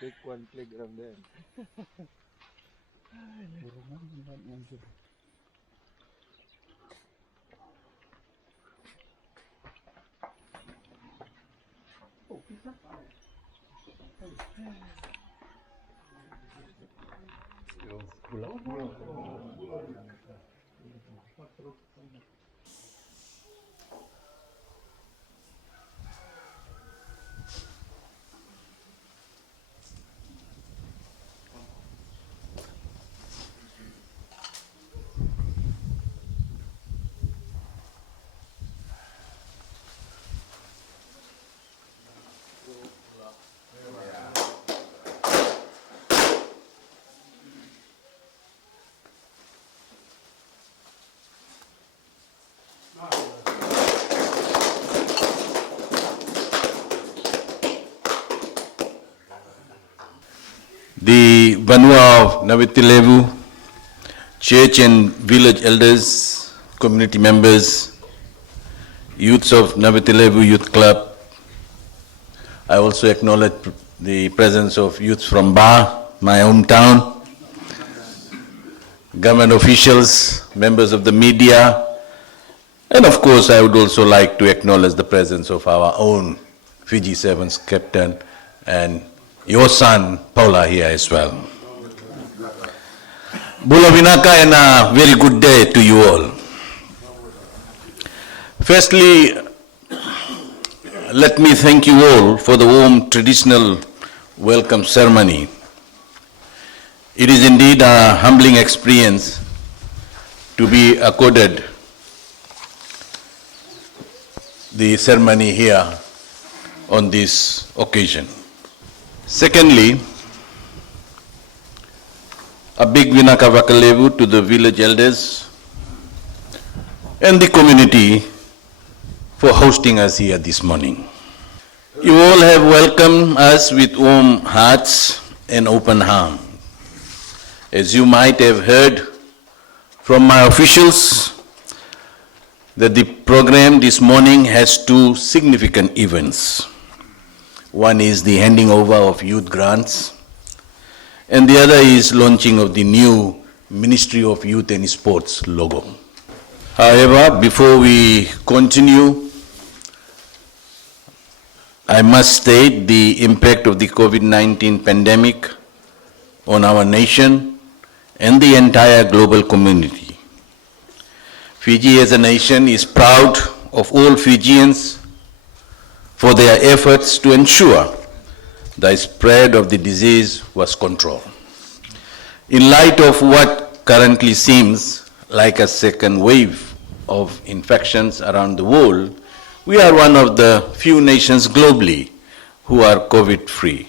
Take one playground there. The Banua of Navitilevu, church and village elders, community members, youths of Navitilevu Youth Club. I also acknowledge the presence of youths from Ba, my hometown, government officials, members of the media, and of course I would also like to acknowledge the presence of our own Fiji Sevens captain and your son, Paula, here as well. Bula Vinaka, and a very good day to you all. Firstly, let me thank you all for the warm traditional welcome ceremony. It is indeed a humbling experience to be accorded the ceremony here on this occasion. Secondly, a big Vinaka Vakalevu to the village elders and the community for hosting us here this morning. You all have welcomed us with warm hearts and open arms. As you might have heard from my officials, that the program this morning has two significant events. One is the handing over of youth grants, and the other is launching of the new Ministry of Youth and Sports logo. However, before we continue, I must state the impact of the COVID-19 pandemic on our nation and the entire global community. Fiji as a nation is proud of all Fijians for their efforts to ensure the spread of the disease was controlled. In light of what currently seems like a second wave of infections around the world, we are one of the few nations globally who are COVID-free,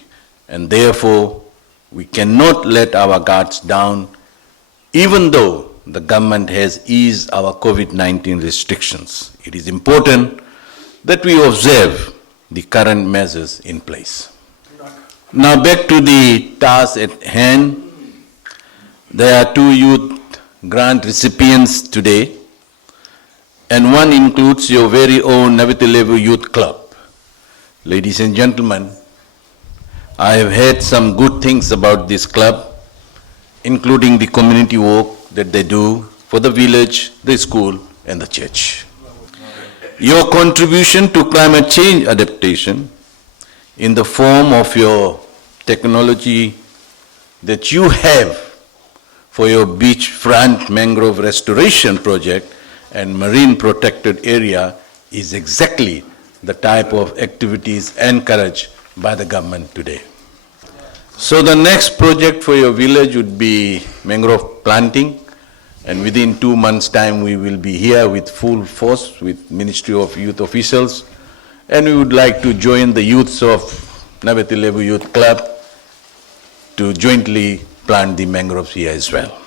and therefore we cannot let our guards down, even though the government has eased our COVID-19 restrictions. It is important that we observe the current measures in place. Now back to the task at hand. There are two youth grant recipients today, and one includes your very own Navitilevu Youth Club. Ladies and gentlemen, I have heard some good things about this club, including the community work that they do for the village, the school, and the church. Your contribution to climate change adaptation in the form of your technology that you have for your beachfront mangrove restoration project and marine protected area is exactly the type of activities encouraged by the government today. So the next project for your village would be mangrove planting, and within 2 months' time we will be here with full force with Ministry of Youth officials, and we would like to join the youths of Navitilevu Youth Club to jointly plant the mangroves here as well.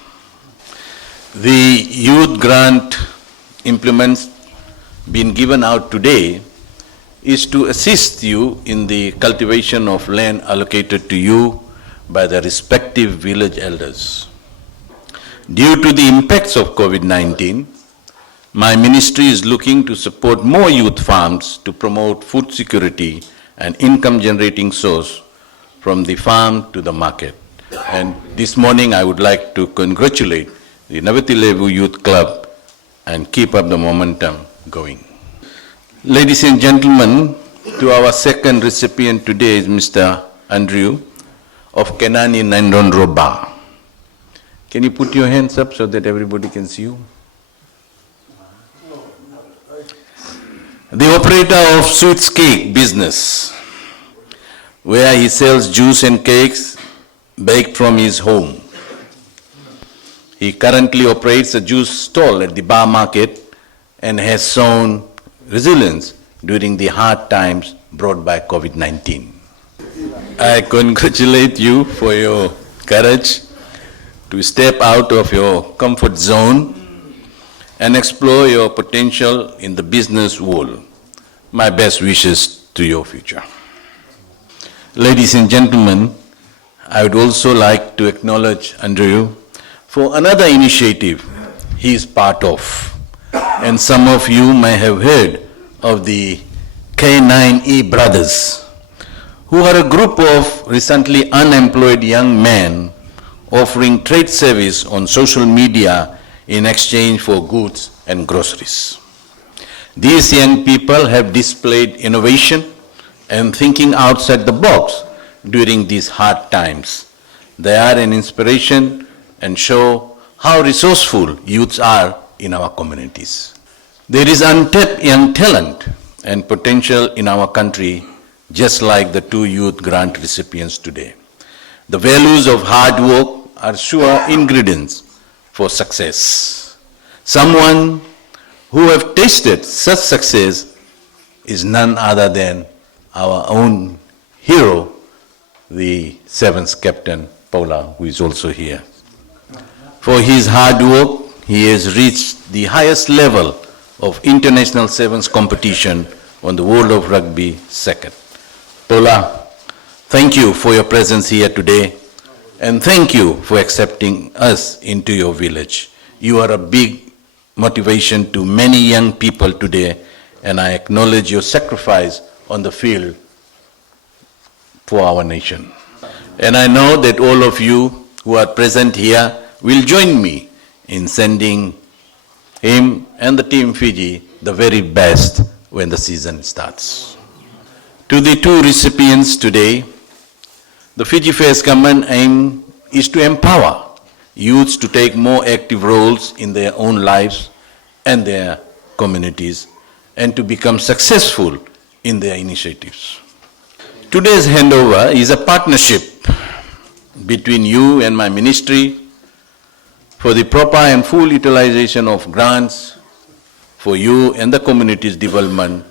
The youth grant implements being given out today is to assist you in the cultivation of land allocated to you by the respective village elders. Due to the impacts of COVID-19, my ministry is looking to support more youth farms to promote food security and income generating source from the farm to the market. And this morning I would like to congratulate the Navati Levu Youth Club and keep up the momentum going. Ladies and gentlemen, to our second recipient today is Mr. Andrew of Kenani Nandondro Bar. Can you put your hands up so that everybody can see you? The operator of Sweets Cake business, where he sells juice and cakes baked from his home. He currently operates a juice stall at the bar market and has shown resilience during the hard times brought by COVID-19. I congratulate you for your courage to step out of your comfort zone and explore your potential in the business world. My best wishes to your future. Ladies and gentlemen, I would also like to acknowledge Andrew for another initiative he is part of. And some of you may have heard of the K9E Brothers, who are a group of recently unemployed young men offering trade service on social media in exchange for goods and groceries. These young people have displayed innovation and thinking outside the box during these hard times. They are an inspiration and show how resourceful youths are in our communities. There is untapped young talent and potential in our country, just like the two youth grant recipients today. The values of hard work are sure ingredients for success. Someone who have tasted such success is none other than our own hero, the Sevens captain, Paula, who is also here. For his hard work, he has reached the highest level of international sevens competition on the World of Rugby circuit. Paula, thank you for your presence here today, and thank you for accepting us into your village. You are a big motivation to many young people today, and I acknowledge your sacrifice on the field for our nation. And I know that all of you who are present here will join me in sending him and the team Fiji the very best when the season starts. To the two recipients today, the Fiji Affairs Government aim is to empower youths to take more active roles in their own lives and their communities and to become successful in their initiatives. Today's handover is a partnership between you and my ministry for the proper and full utilization of grants for you and the community's development,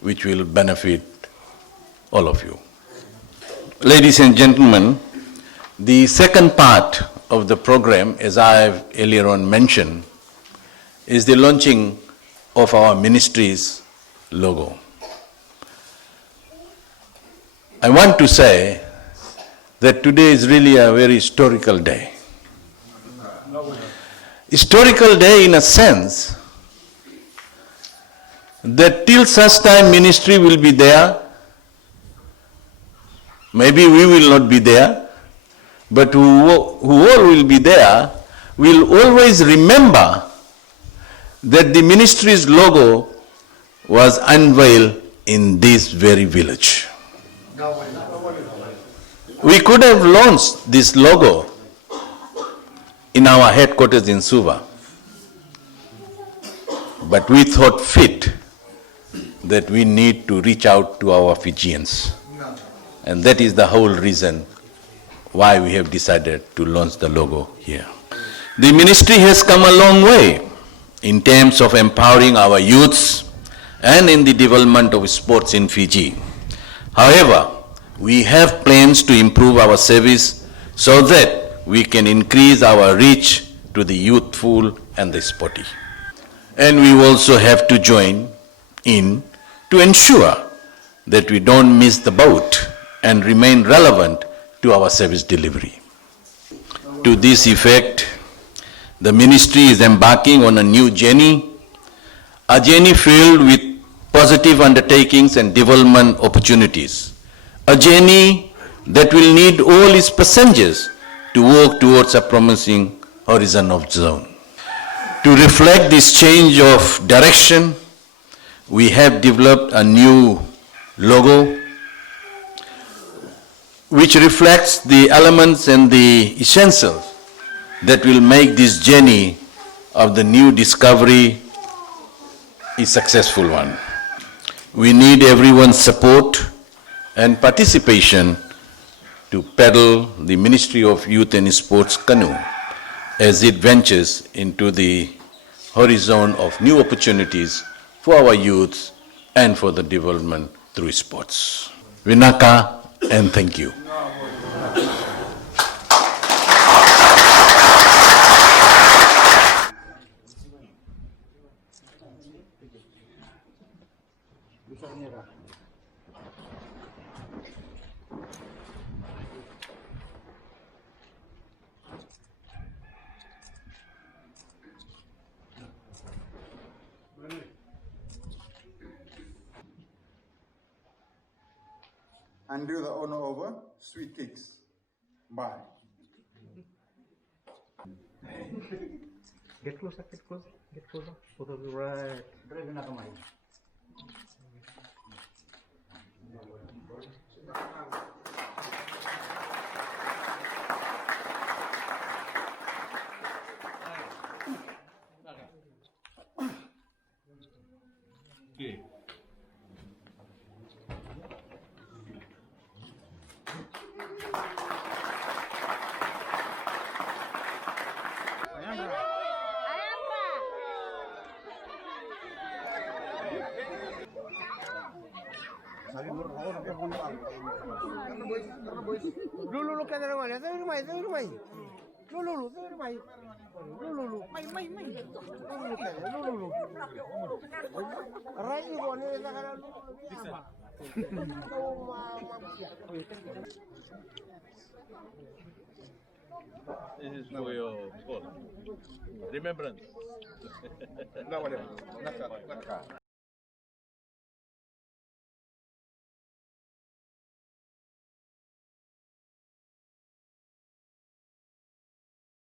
which will benefit all of you. Ladies and gentlemen, the second part of the program, as I have earlier on mentioned, is the launching of our ministry's logo. I want to say that today is really a very historical day. Historical day in a sense that till such time ministry will be there, maybe we will not be there, but who all will be there will always remember that the ministry's logo was unveiled in this very village. We could have launched this logo in our headquarters in Suva, but we thought fit that we need to reach out to our Fijians. And that is the whole reason why we have decided to launch the logo here. The ministry has come a long way in terms of empowering our youths and in the development of sports in Fiji. However, we have plans to improve our service so that we can increase our reach to the youthful and the sporty. And we also have to join in to ensure that we don't miss the boat and remain relevant to our service delivery. To this effect, the ministry is embarking on a new journey, a journey filled with positive undertakings and development opportunities, a journey that will need all its passengers to work towards a promising horizon of zone. To reflect this change of direction, we have developed a new logo which reflects the elements and the essentials that will make this journey of the new discovery a successful one. We need everyone's support and participation to paddle the Ministry of Youth and Sports canoe as it ventures into the horizon of new opportunities for our youth and for the development through sports. Vinaka, and thank you. And do the honor over sweet cakes. Bye. Get closer, get closer, get closer. Photo the right. Lulu ka na naman. Ito yung rumay, ito yung rumay. Lulu, ito yung rumay. Lulu. May. Lulu ka na, lulu. Aray, ibo, ano yung nakalaan? This is for your remembrance.